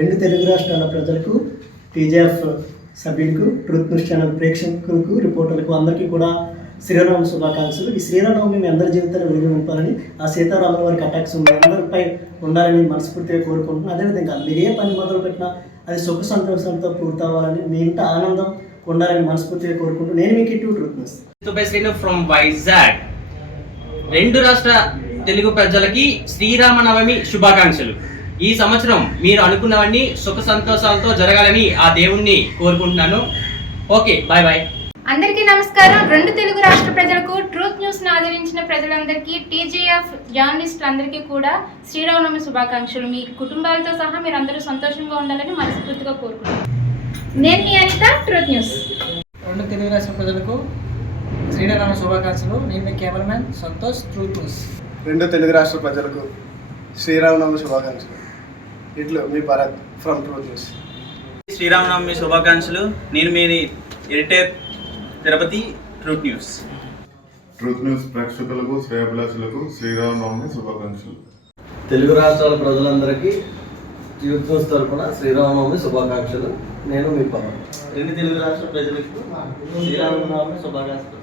రెండు తెలుగు రాష్ట్రాల ప్రజలకు, టీజేఎఫ్ సభ్యులకు, ట్రూత్ న్యూస్ ఛానల్ ప్రేక్షకులకు, రిపోర్టర్లకు అందరికీ కూడా శ్రీరామ శుభాకాంక్షలు. ఈ శ్రీరామనవమి మీ అందరి జీవితాలు వెలుగు నింపాలని, ఆ సీతారాముల వారి కటాక్షం మీ అందరిపై ఉండాలని మనస్ఫూర్తిగా కోరుకుంటున్నాను. అదేవిధంగా మీరు ఏ పని మొదలు పెట్టినా అది సుఖ సంతోషాలతో పూర్తవ్వాలని, మీ ఇంట ఆనందం ఉండాలని మనస్ఫూర్తిగా కోరుకుంటూ నేను మీకు ఇటు ట్రూత్ న్యూస్ ఫ్రమ్ వైజాగ్. రెండు రాష్ట్ర తెలుగు ప్రజలకి శ్రీరామనవమి శుభాకాంక్షలు. ఈ సంవత్సరం మీరు అనుకున్నవన్నీ సుఖ సంతోషాలతో జరగాలని ఆ దేవుణ్ణి కోరుకుంటున్నాను. Okay, bye bye. అందరికీ నమస్కారం. రెండు తెలుగు రాష్ట్ర ప్రజలకు, ట్రూత్ న్యూస్ ఆదరించిన ప్రజలందరికీ, టీజీఎఫ్ జర్నలిస్టులందరికీ కూడా శ్రీరామనవమి శుభాకాంక్షలు. మీ కుటుంబాలతో సహా మీరు అందరూ సంతోషంగా ఉండాలని మనస్ఫూర్తిగా కోరుకుంటున్నాను. నేను మీ అనిత, ట్రూత్ న్యూస్. రెండు తెలుగు రాష్ట్ర ప్రజలకు శ్రీరామ శుభాకాంక్షలు. నేను మీ కెమెరామెన్ సంతోష్, ట్రూత్ న్యూస్. రెండు తెలుగు రాష్ట్ర ప్రజలకు శ్రీరామనవమి శుభాకాంక్షలు. ఇట్లు మీ Bharat from truth news. Sriramanavami శుభాకాంక్షలు. నేను మీ editor Tirupati, truth news. Truth news ప్రేక్షకులకు, శ్రేయాభిలాషులకు శ్రీరామనవమి శుభాకాంక్షలు. తెలుగు రాష్ట్రాల ప్రజలందరికీ ట్రూత్ న్యూస్ తరపున శ్రీరామనవమి శుభాకాంక్షలు. నేను మీ పవన్. రెండు తెలుగు రాష్ట్ర ప్రజలకు శ్రీరామనవమి శుభాకాంక్షలు.